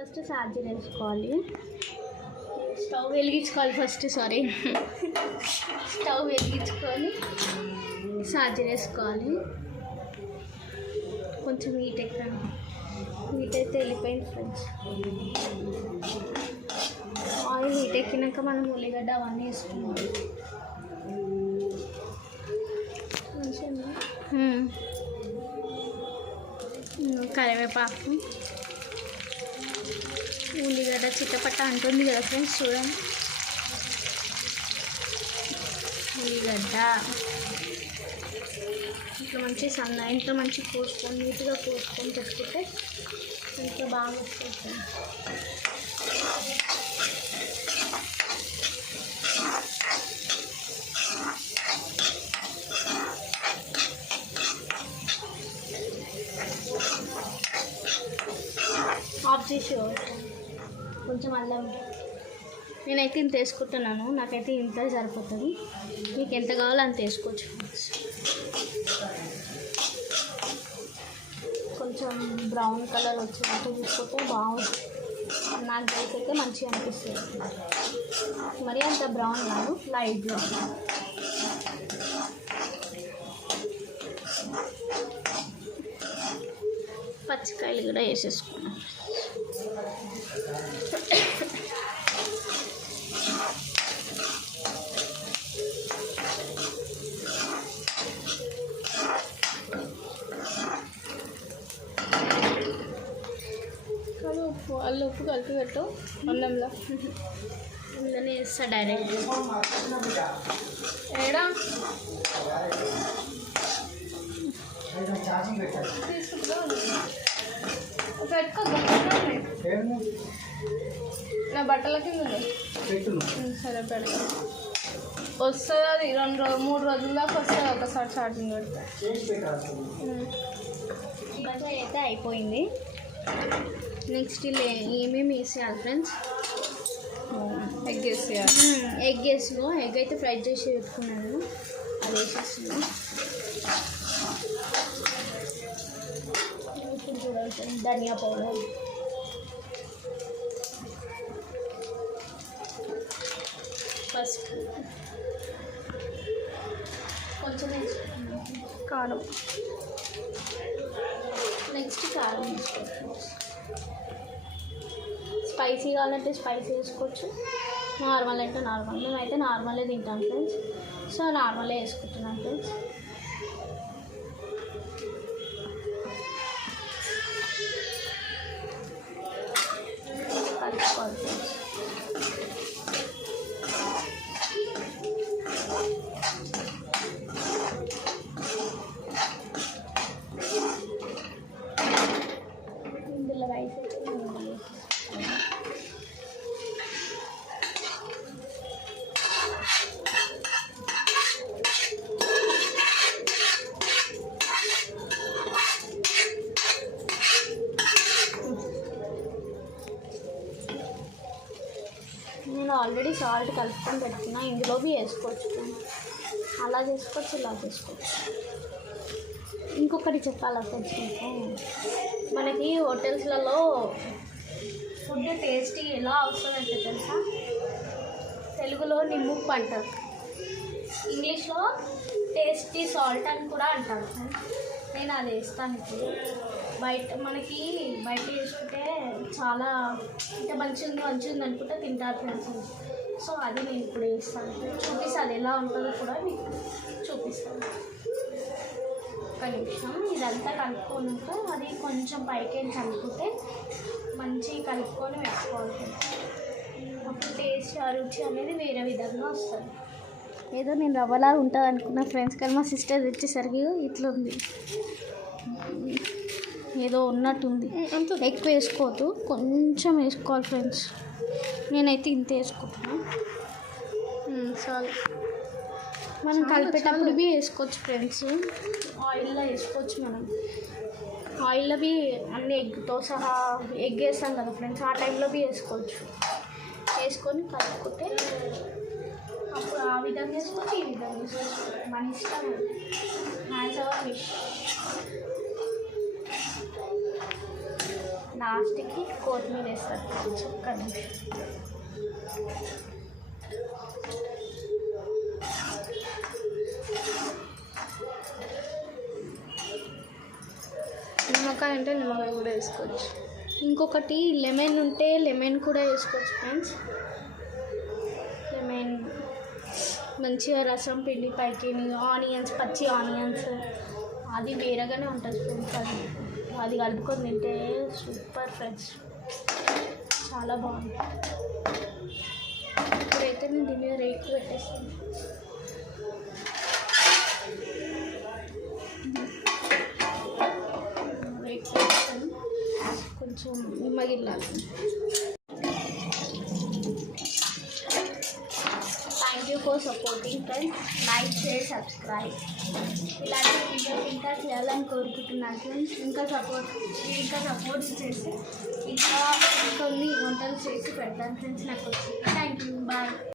First charger వేసుకోవాలి, stove వెలిగించుకోవాలి first. Sorry, stove వెలిగించుకొని charger వేసుకోవాలి. కొంచెం హీట్ ఎక్కాను, హీట్ అయితే వెళ్ళిపోయింది ఫ్రెండ్స్. ఆయిల్ హీట్ ఎక్కినాక మనం ఉల్లిగడ్డ అవన్నీ వేసుకున్నాం. కరివేపాకు, ఉల్లిగడ్డ చిట్టపట్ట అంటుంది కదా ఫ్రెండ్స్, చూడండి. ఉల్లిగడ్డ ఇట్లా మంచి ఇంట్లో మంచి కోసుకొని నీట్గా కోసుకొని పెట్టుకుంటే ఇంట్లో బాగా వస్తుంది. ఆఫ్ చేసి కొంచెం అల్లం, నేనైతే ఇంత వేసుకుంటున్నాను, నాకైతే ఇంత సరిపోతుంది. మీకు ఎంత కావాలో అంత వేసుకోవచ్చు. కొంచెం బ్రౌన్ కలర్ వచ్చేటట్టు చూసుకుంటే బాగుంటుంది. నాకు అయితే మంచిగా అనిపిస్తుంది. మరి అంత బ్రౌన్ కాదు, లైట్ బ్రౌన్. పచ్చికాయలు కూడా వేసేసుకున్నాం. అల్లు ఉప్పు కలిపి పెట్టు అన్నంలో, అందులోనే వేస్తా డైరెక్ట్. ఏడా పెట్టుకో, నా బట్టల కింద సరే పెడతా. వస్తుంది అది 2-3 రోజుల దాకా వస్తుంది. ఒకసారి ఛార్జింగ్ పెడతా. బజ్జీ అయితే అయిపోయింది. నెక్స్ట్ ఇలా ఏమేమి వేసేయాలి ఫ్రెండ్స్? ఎగ్ వేసేయాలి. ఎగ్ వేసుకో. ఎగ్ అయితే ఫ్రై చేసి పెట్టుకున్నాను, అది వేసేస్తున్నాను. ఇప్పుడు చూడాలి ధనియా పౌడర్, పసుపు, కొంచెం కారం, నెక్స్ట్ కారం వేసుకోవచ్చు. స్పైసీ కావాలంటే స్పైసీ వేసుకోవచ్చు, నార్మల్ అంటే నార్మల్. మేమైతే నార్మలే తింటాం ఫ్రెండ్స్, సో నార్మలే వేసుకుంటున్నాం ఫ్రెండ్స్. కలుపుకోవాలి ఫ్రెండ్స్. ఇందులో రైస్ అయితే నేను ఆల్రెడీ సాల్ట్ కలుపుకొని పెట్టుకున్నా, ఇందులో వేసుకోవచ్చు. అలా చేసుకోవచ్చు, ఇలా చేసుకోవచ్చు. ఇంకొకటి చెప్పాలా ఫ్రెండ్స్ మీకు, మనకి హోటల్స్లలో ఫుడ్ టేస్టీ ఎలా వస్తుందంటే తెలుసా? తెలుగులో నిమ్ముప్పు అంటారు, ఇంగ్లీష్లో టేస్టీ సాల్ట్ అని కూడా అంటారు. నేను అది వేస్తాను ఇప్పుడు. మనకి బయట వేసుకుంటే చాలా ఇంకా మంచిగా అనుకుంటే తింటారు ఫ్రెండ్స్. సో అది నేను ఇప్పుడు వేస్తాను, చూపిస్తాను అది ఎలా ఉంటుందో కూడా మీకు చూపిస్తాను. ఒక నిమిషం ఇదంతా కలుపుకున్నాక అది కొంచెం పైకి కలుపుకుంటే మంచిగా కలుపుకొని వేసుకోవాలి. అప్పుడు టేస్ట్ రుచి అనేది వేరే విధంగా వస్తుంది. ఏదో నేను రవ్వలా ఉంటుంది అనుకున్నా ఫ్రెండ్స్, కానీ మా సిస్టర్ తెచ్చేసరికి ఇట్లా ఉంది, ఏదో ఉన్నట్టుంది. ఎక్కువ వేసుకోవద్దు, కొంచెం వేసుకోవాలి ఫ్రెండ్స్. నేనైతే ఇంత వేసుకుంటున్నాను. చాలు. మనం కలిపేటప్పుడు బి వేసుకోవచ్చు ఫ్రెండ్స్, ఆయిల్లో వేసుకోవచ్చు. మనం ఆయిల్లో బి అన్ని ఎగ్తో సహా ఎగ్ వేస్తాం కదా ఫ్రెండ్స్, ఆ టైంలో బి వేసుకోవచ్చు. వేసుకొని కలుపుకుంటే అప్పుడు ఆ విధంగా వేసుకోవచ్చు, ఈ విధంగా వేసుకోవచ్చు. మన ఇష్టం, హ్యాస్ అవర్ విష్. లాస్ట్కి కొత్తిమీర వేస్తారు చుక్కని. నిమ్మకాయ అంటే నిమ్మకాయ కూడా వేసుకోవచ్చు. ఇంకొకటి లెమన్ ఉంటే లెమన్ కూడా వేసుకోవచ్చు ఫ్రెండ్స్. లెమన్ మంచిగా రసం పిండి పైకి ఆనియన్స్, పచ్చి ఆనియన్స్, అది వేరేగానే ఉంటుంది ఫ్రెండ్స్. అది కలుపుకొని తింటే సూపర్ ఫ్రెండ్స్, చాలా బాగుంది. ఇప్పుడైతే నేను దీని మీద రేకు పెట్టేస్తాను. రేకు పెట్టేస్తాను, కొంచెం నిమ్మగిల్లాలి. Thank you for supporting friends. Like, share, subscribe. ఇలాంటి వీడియోస్ ఇంకా చేయాలని కోరుకుంటున్నాను ఫ్రెండ్స్. ఇంకా సపోర్ట్ చేస్తే ఇంకా కొన్ని వంటలు చేసి పెడతాను ఫ్రెండ్స్ నాకు వచ్చి. Thank you, bye.